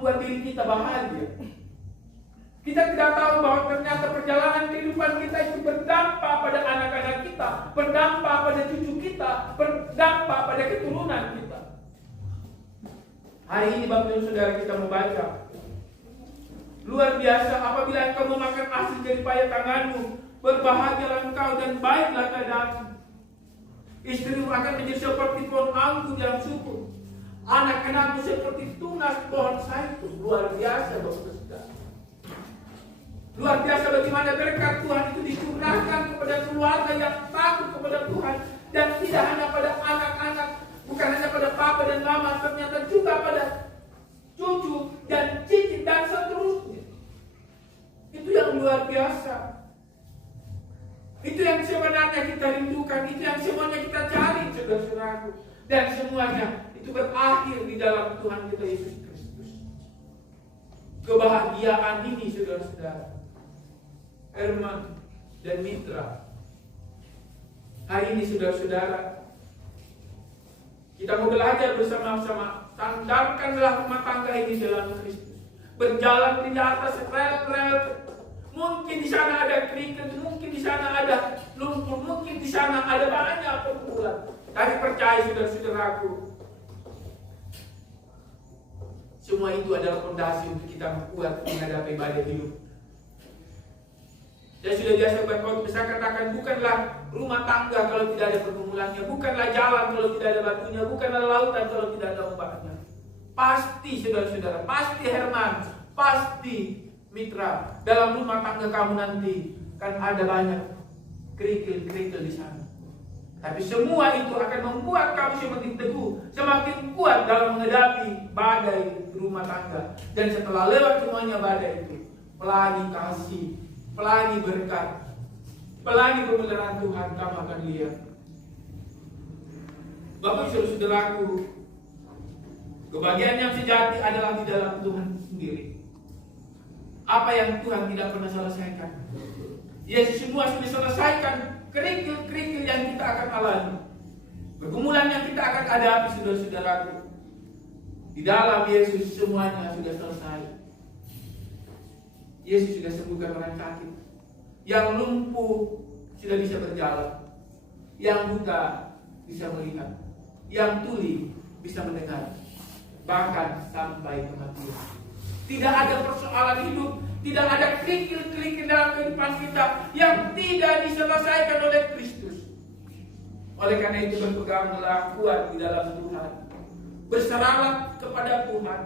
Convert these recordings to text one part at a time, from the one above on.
membuat diri kita bahagia. Kita tidak tahu bahwa ternyata perjalanan kehidupan kita itu berdampak pada anak-anak kita, berdampak pada cucu kita, berdampak pada keturunan kita. Hari ini Bapak dan Saudara kita membaca, luar biasa apabila engkau memakan hasil jeripaya tanganmu, berbahagialah engkau dan baiklah keadaanmu. Istrimu akan menjadi seperti pohon anggur yang subur, anak-anakmu seperti tunas pohon zaitun. Luar biasa Bapak dan Saudara. Luar biasa bagaimana berkat Tuhan itu dicurahkan kepada keluarga yang takut kepada Tuhan. Dan tidak hanya pada anak-anak, bukan hanya pada papa dan mama, ternyata juga pada cucu dan cicit dan seterusnya. Itu yang luar biasa. Itu yang sebenarnya kita rindukan, itu yang semuanya kita cari, saudara-saudaraku. Dan semuanya itu berakhir di dalam Tuhan kita Yesus Kristus. Kebahagiaan ini saudara-saudara, Herman dan Mitra, hari ini saudara-saudara, kita mau belajar bersama-sama. Sandarkanlah rumah tangga ini dalam Kristus. Berjalan di atas rel-rel. Mungkin di sana ada kerikil, mungkin di sana ada lumpur, mungkin di sana ada banyak pergumulan. Tapi percaya saudara-saudaraku, semua itu adalah fondasi untuk kita kuat menghadapi badai hidup. Saya sudah biasa berkhotbah katakan, bukanlah rumah tangga kalau tidak ada pergumulannya, bukanlah jalan kalau tidak ada batunya, bukanlah lautan kalau tidak ada ombaknya. Pasti saudara-saudara, pasti Herman, pasti Mitra, dalam rumah tangga kamu nanti kan ada banyak kerikil-kerikil di sana. Tapi semua itu akan membuat kamu semakin teguh, semakin kuat dalam menghadapi badai rumah tangga. Dan setelah lewat semuanya badai itu, pelangi kasih, pelangi berkat, pelangi pemeliharaan Tuhan kamu akan lihat. Bapak saudaraku, kebahagiaan yang sejati adalah di dalam Tuhan sendiri. Apa yang Tuhan tidak pernah selesaikan, Yesus semua sudah selesaikan. Kerikil-kerikil yang kita akan alami, pergumulan yang kita akan hadapi, saudara-saudaraku, di dalam Yesus semuanya sudah selesai. Yesus sudah sembuhkan orang sakit, yang lumpuh sudah bisa berjalan, yang buta bisa melihat, yang tuli bisa mendengar, bahkan sampai kematian. Tidak ada persoalan hidup, tidak ada kerikil-kerikil dalam kehidupan kita yang tidak diselesaikan oleh Kristus. Oleh karena itu berpeganglah kuat di dalam Tuhan. Berserahlah kepada Tuhan,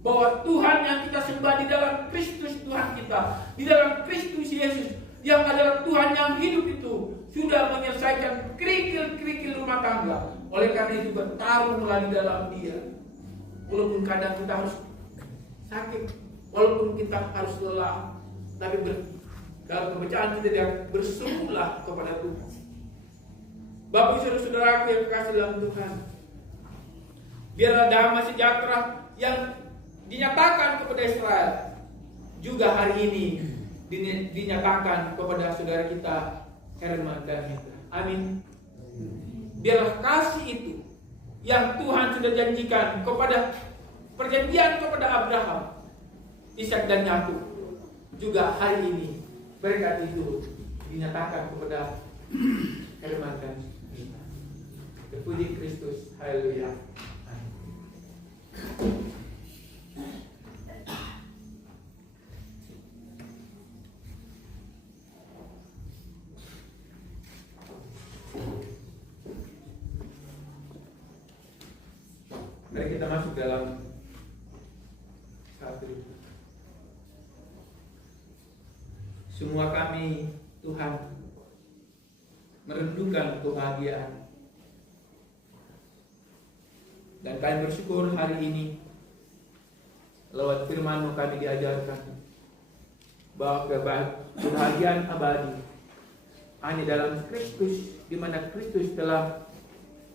bahwa Tuhan yang kita sembah di dalam Kristus Tuhan kita, di dalam Kristus Yesus yang adalah Tuhan yang hidup itu, sudah menyelesaikan kerikil-kerikil rumah tangga. Oleh karena itu bertarunglah di dalam Dia. Walaupun kadang kita harus sakit, walaupun kita harus lelah, tapi dalam kepercayaan kita dia bersungguhlah kepada Tuhan. Bapak saudara-saudaraku yang kekasih dalam Tuhan, biarlah damai sejahtera yang dinyatakan kepada Israel juga hari ini dinyatakan kepada saudara kita Herman dan Mitra. Amin. Biarlah kasih itu yang Tuhan sudah janjikan kepada perjanjian kepada Abraham, Ishak dan Yakub, juga hari ini berkat itu dinyatakan kepada Herman dan Mitra. Terpuji Kristus. Haleluya. Mari kita masuk dalam satu. Semua kami Tuhan merindukan kebahagiaan, dan kami bersyukur hari ini lewat firman-Mu kami diajarkan bahwa kebahagiaan abadi hanya dalam Kristus, di mana Kristus telah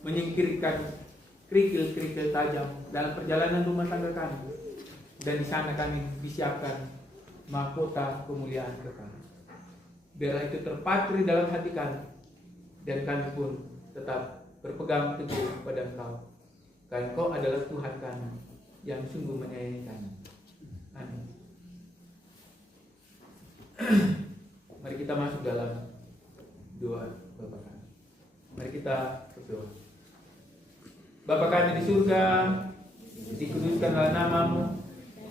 menyingkirkan kerikil-kerikil tajam dalam perjalanan rumah tangga kami, dan di sana kami disiapkan mahkota kemuliaan kekal. Biarlah itu terpatri dalam hati kami, dan kami pun tetap berpegang teguh pada Engkau, karena Engkau adalah Tuhan kami yang sungguh menyayangi kami. Amin. Mari kita masuk dalam doa Bapa kami. Mari kita berdoa. Bapa kami di surga, dikuduskanlah namamu,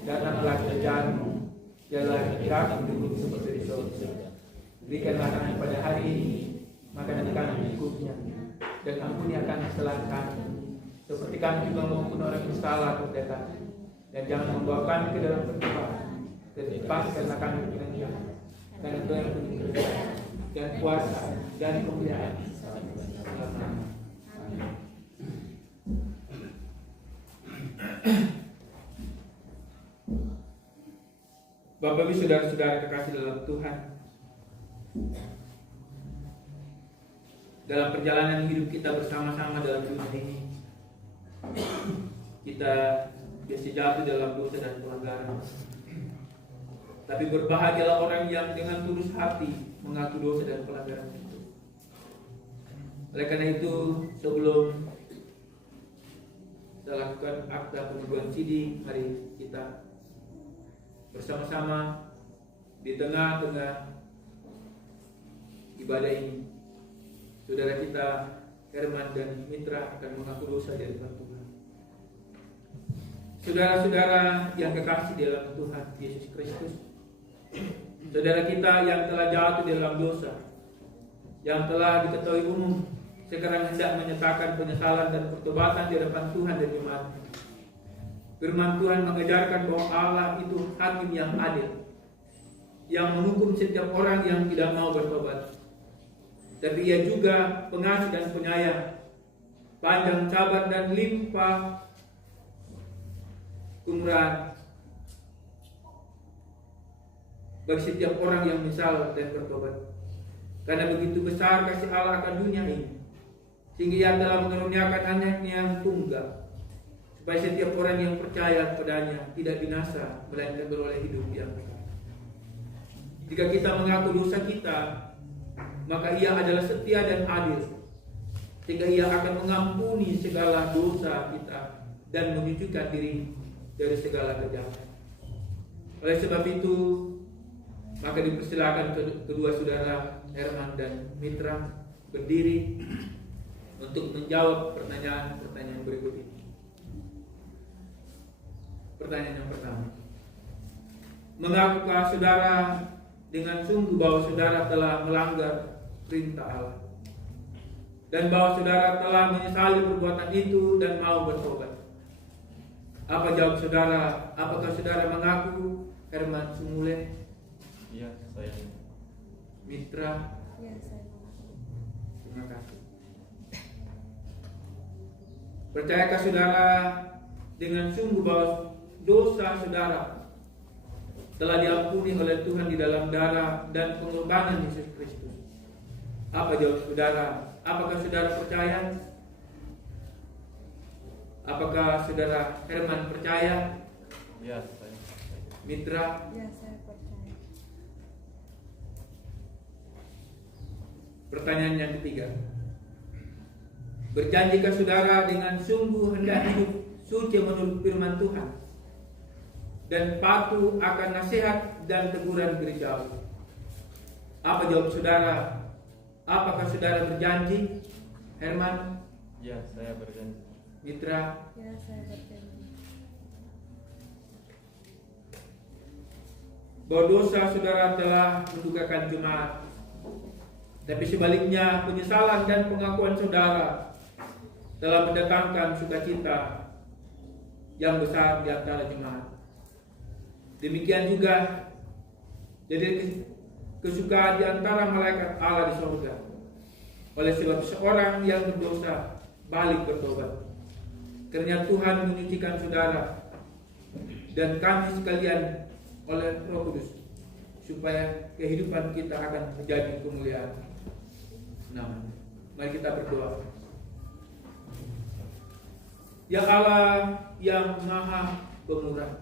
datanglah kerajaanmu, jadilah kami dulu seperti di surga. Berikanlah kami pada hari ini makanan kami cukupnya, dan ampuni akan kesalahan kami, seperti kami juga mengampuni orang yang salah kepada kami. Dan jangan membawa kami ke dalam percobaan, tetapi lepaskanlah kami dari jahat. Dan itu yang berkuasa dan kuasa dan kemuliaan. Bapak Ibu saudara-saudara kekasih dalam Tuhan, dalam perjalanan hidup kita bersama-sama dalam dunia ini, kita biasa jatuh dalam dosa dan pelanggaran. Tapi berbahagialah orang yang dengan tulus hati mengaku dosa dan pelanggaran itu. Oleh karena itu, sebelum kita lakukan akta pengunduran sidi, mari kita bersama-sama di tengah-tengah ibadah ini. Saudara kita Herman dan Mitra akan mengaku dosa di hadapan Tuhan. Saudara-saudara yang kekasih di dalam Tuhan Yesus Kristus, saudara kita yang telah jatuh di dalam dosa, yang telah diketahui umum, sekarang hendak menyatakan penyesalan dan pertobatan di hadapan Tuhan dan jemaat. Firman Tuhan mengajarkan bahwa Allah itu hakim yang adil, yang menghukum setiap orang yang tidak mau bertobat. Tapi Ia juga pengasih dan penyayang, panjang sabar dan limpah kemurahan bagi setiap orang yang menyesal dan bertobat. Karena begitu besar kasih Allah akan dunia ini, sehingga Ia telah mengaruniakan anaknya yang tunggal, supaya setiap orang yang percaya kepadanya tidak binasa, melainkan beroleh hidup yang kekal. Jika kita mengaku dosa kita, maka Ia adalah setia dan adil, sehingga Ia akan mengampuni segala dosa kita dan menyucikan diri dari segala kejahatan. Oleh sebab itu, maka dipersilakan kedua saudara Herman dan Mitra berdiri untuk menjawab pertanyaan-pertanyaan berikut ini. Pertanyaan yang pertama, mengakukah saudara dengan sungguh bahwa saudara telah melanggar perintah Allah, dan bahwa saudara telah menyesali perbuatan itu dan mau bertobat? Apa jawab saudara? Apakah saudara mengaku? Herman Sumule? Iya, saya. Mitra? Ya, saya mengaku. Terima kasih. Percayakah saudara dengan sungguh bahwa dosa saudara telah diampuni oleh Tuhan di dalam darah dan pengorbanan Yesus Kristus? Apa jawab saudara? Apakah saudara percaya? Apakah saudara Herman percaya? Ya, saya. Mitra? Ya, saya percaya. Pertanyaan yang ketiga, berjanjikah saudara dengan sungguh hendak hidup suci menurut firman Tuhan dan patuh akan nasihat dan teguran gerejawi? Apa jawab saudara? Apakah saudara berjanji? Herman? Ya, saya berjanji. Mitra? Ya, saya berjanji. Bahwa dosa saudara telah mendukakan jemaat, tapi sebaliknya penyesalan dan pengakuan saudara telah mendatangkan sukacita yang besar di antara jemaat. Demikian juga jadi kesukaan di antara malaikat Allah di surga. Oleh sebab seorang yang berdosa balik bertobat, karena Tuhan menyucikan saudara dan kami sekalian oleh Roh Kudus, supaya kehidupan kita akan menjadi kemuliaan nama. Mari kita berdoa. Ya Allah yang Maha Pemurah,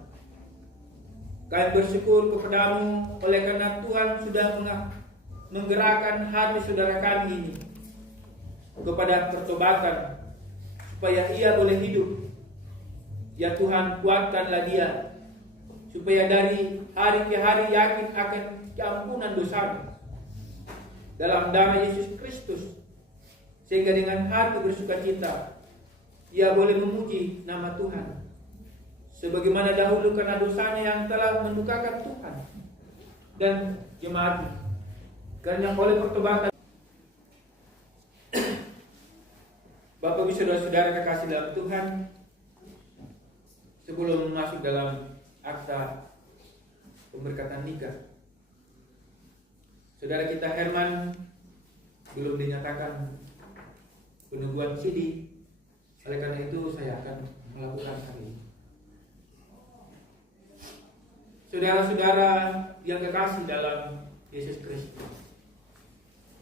kami bersyukur kepadamu oleh karena Tuhan sudah menggerakkan hati saudara kami ini kepada pertobatan, supaya ia boleh hidup. Ya Tuhan, kuatkanlah dia supaya dari hari ke hari yakin akan keampunan dosa dalam nama Yesus Kristus, sehingga dengan hati bersukacita ia boleh memuji nama Tuhan sebagaimana dahulu karena dosanya yang telah mendukakan Tuhan dan jemaat, karena oleh pertobatan. Bapak Ibu saudara-saudara kekasih dalam Tuhan, sebelum masuk dalam akta pemberkatan nikah, saudara kita Herman belum dinyatakan penubuhan sidi. Oleh karena itu saya akan melakukan hal ini. Saudara-saudara yang kekasih dalam Yesus Kristus,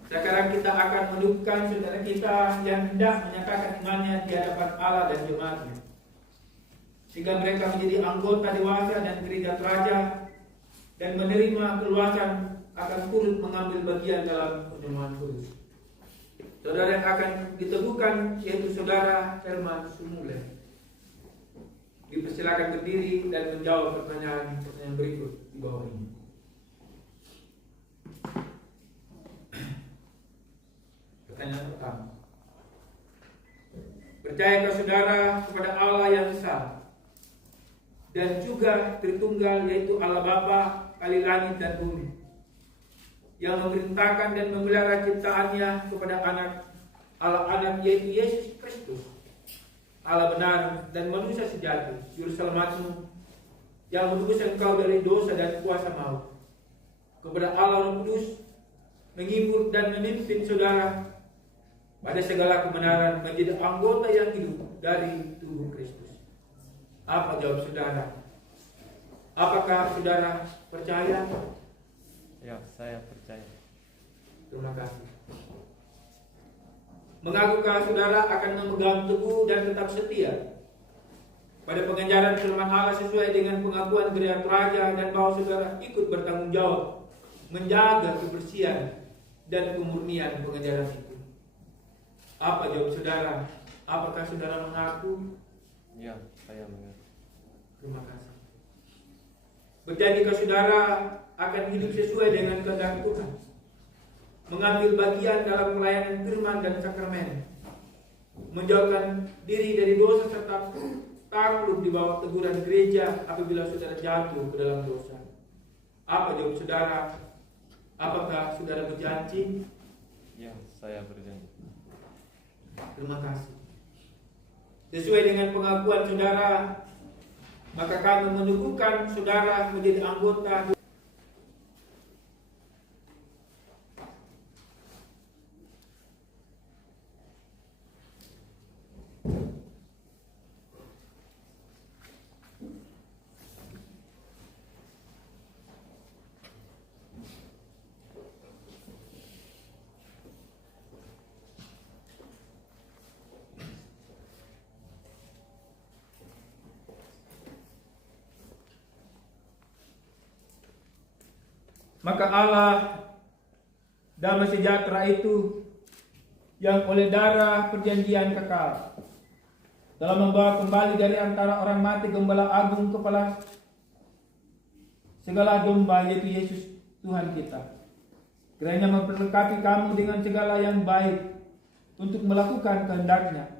sekarang kita akan mendudukan saudara kita yang hendak menyatakan imannya di hadapan Allah dan jemaatnya, sehingga mereka menjadi anggota dewasa dan gereja teraja dan menerima keluasan akan turut mengambil bagian dalam penyembahan kudus. Saudara yang akan diteguhkan yaitu saudara Herman Sumule. Dipersilakan berdiri dan menjawab pertanyaan berikut di bawah ini. Pertanyaan pertama, percayakah saudara kepada Allah yang besar dan juga Tritunggal, yaitu Allah Bapa, kali langit dan bumi, yang memerintahkan dan memelihara ciptaannya kepada anak, yaitu Yesus Kristus, Allah benar dan manusia sejati, juru selamatmu, yang menebus engkau dari dosa dan kuasa maut. Kepada Allah Roh Kudus, menghibur dan memimpin saudara pada segala kebenaran menjadi anggota yang hidup dari tubuh Kristus. Apa jawab saudara? Apakah saudara percaya? Ya, saya percaya. Terima kasih. Mengakukah saudara akan memegang teguh dan tetap setia pada pengajaran firman Allah sesuai dengan pengakuan gereja teraja, dan bahwa saudara ikut bertanggung jawab menjaga kebersihan dan kemurnian pengajaran itu? Apa jawab saudara? Apakah saudara mengaku? Ya, saya mengerti. Terima kasih. Berjanjikah saudara akan hidup sesuai dengan kehendak Tuhan, mengambil bagian dalam pelayanan firman dan sakramen, menjauhkan diri dari dosa serta takluk di bawah teguran gereja apabila saudara jatuh ke dalam dosa? Apa jawab saudara? Apakah saudara berjanji? Ya, saya berjanji. Terima kasih. Sesuai dengan pengakuan saudara, maka kami meneguhkan saudara menjadi anggota maka Allah damai sejahtera itu yang oleh darah perjanjian kekal dalam membawa kembali dari antara orang mati Gembala Agung kepala segala domba, yaitu Yesus Tuhan kita, kiranya memperlengkapi kamu dengan segala yang baik untuk melakukan kehendak-Nya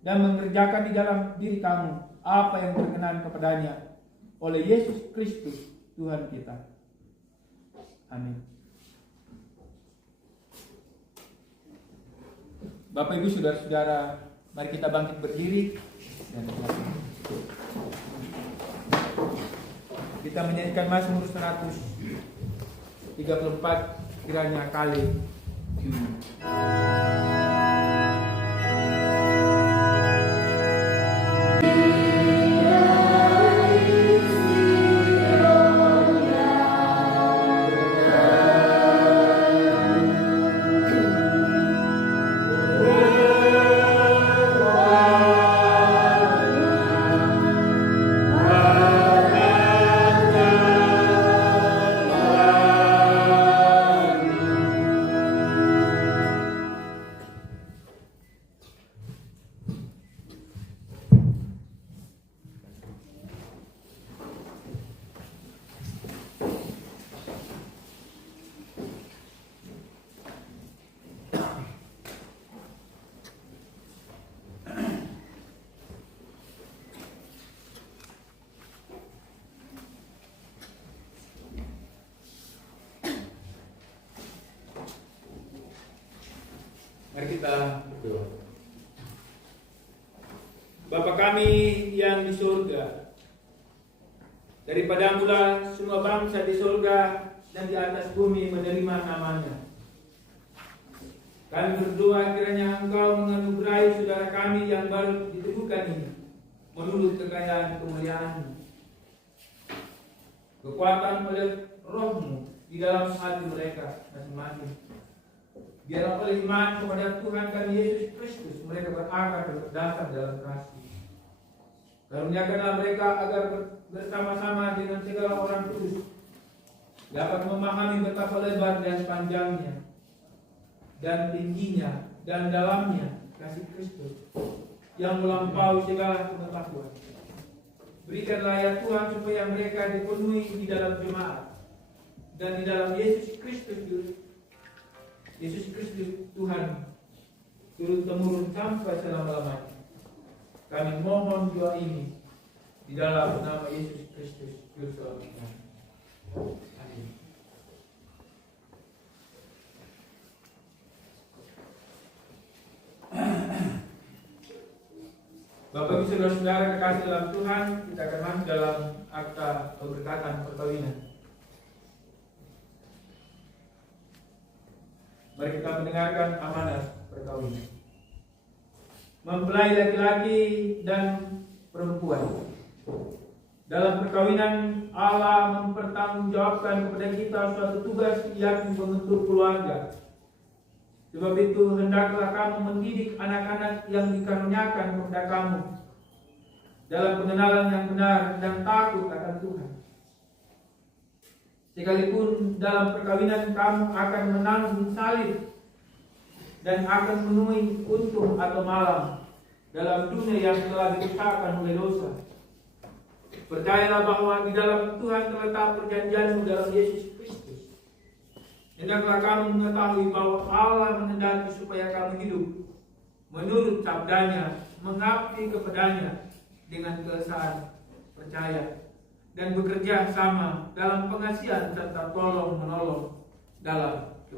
dan mengerjakan di dalam diri kamu apa yang berkenan kepadanya oleh Yesus Kristus Tuhan kita. Amin. Bapak Ibu saudara-saudara, mari kita bangkit berdiri dan kita menyanyikan Mazmur 134, kiranya kali. Bapa kami yang di surga, daripada mula semua bangsa di surga dan di atas bumi menerima namanya. Kami berdoa kiranya Engkau menganugerahi saudara kami yang baru diteguhkan ini, menurut kekayaan kemuliaan-Mu. Kekuatan oleh Roh-Mu di dalam hati mereka masing-masing. Biarlah oleh iman kepada Tuhan kami Yesus Kristus mereka berakar dan berdasar dalam kasih. Karuniakanlah mereka agar bersama-sama dengan segala orang kudus dapat memahami betapa lebar dan panjangnya dan tingginya dan dalamnya kasih Kristus yang melampaui segala pengetahuan. Berikanlah ya Tuhan supaya mereka dipenuhi di dalam jemaat dan di dalam Yesus Kristus Tuhan turun temurun sampai selama-lamanya. Kami mohon doa ini di dalam nama Yesus Kristus Juru Selamat kami. Amin. Bapak Ibu Saudara-saudara kekasih dalam Tuhan, kita akan masuk dalam akta keberkatan perkawinan. Mari kita mendengarkan amanat perkawinan. Mempelai laki-laki dan perempuan. Dalam perkawinan Allah mempertanggungjawabkan kepada kita suatu tugas yakni membentuk keluarga. Sebab itu hendaklah kamu mendidik anak-anak yang dikaruniakan kepada kamu dalam pengenalan yang benar dan takut akan Tuhan. Sekalipun dalam perkawinan kamu akan menanggung salib dan akan menemui untung atau malam dalam dunia yang telah dirusakkan oleh dosa. Percayalah bahwa di dalam Tuhan terletak perjanjianmu dalam Yesus Kristus. Hendaklah kamu mengetahui bahwa Allah menghendaki supaya kamu hidup menurut sabdanya, mengabdi kepadanya dengan keesaan percaya dan bekerja sama dalam pengasihan serta tolong menolong dalam